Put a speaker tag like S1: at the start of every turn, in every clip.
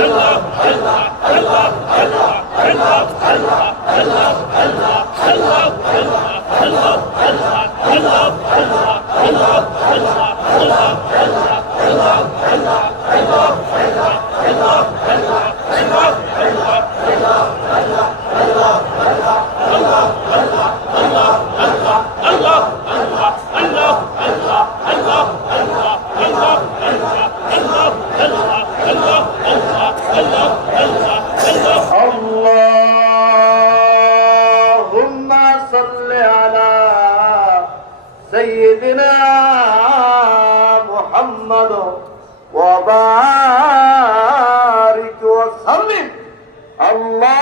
S1: don't know. سيدنا محمد وبارك وسلم اللهم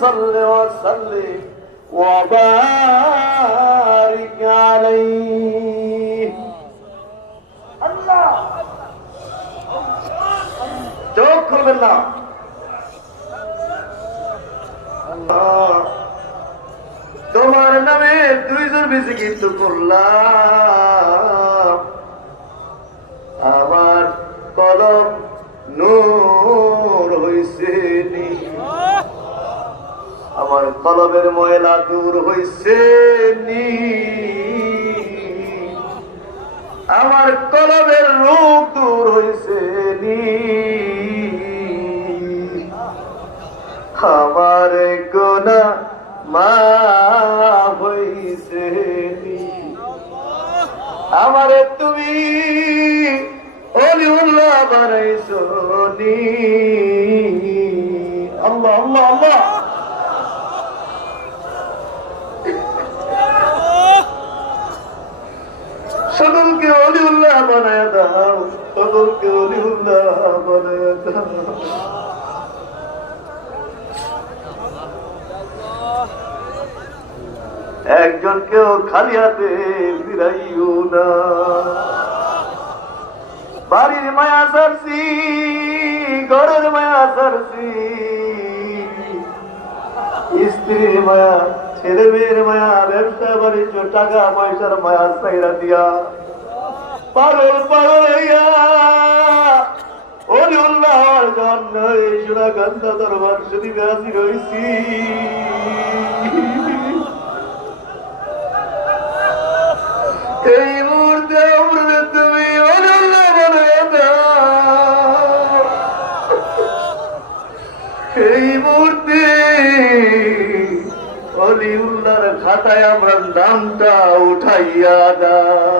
S1: صل وسلم وبارك عليه الله توكل بالله الله দুইজন বেশি কিন্তু করলাম। আমার কলম নূর হইছে আমার কলমের ময়লা দূর হইছে নি। আমার কলমের রোগ দূর হইছে নি। আমার গোনা মা আমারে তুমি অলিউল্লাহ অলিউল্লাহ বানায় দাও সকলকে অলিউল্লাহ বানায় দাও। একজনকেও খালি হাতে ফিরাইও না। বাড়ির মায়া সারছি ঘরের মায়া সারছি স্ত্রীর মায়া, ছেলে মেয়ের মায়া, ব্যবসা, বাণিজ্য, টাকা, পয়সার মায়া সাইরা দিয়া। পাগল পাগল হইয়া জন্য এই সোনা গন্ধা দরবার শুধু হাজির হইছি। এই মুহূর্তে তুমি এই খাতায় আমরা নামটা উঠাইয়া দাও।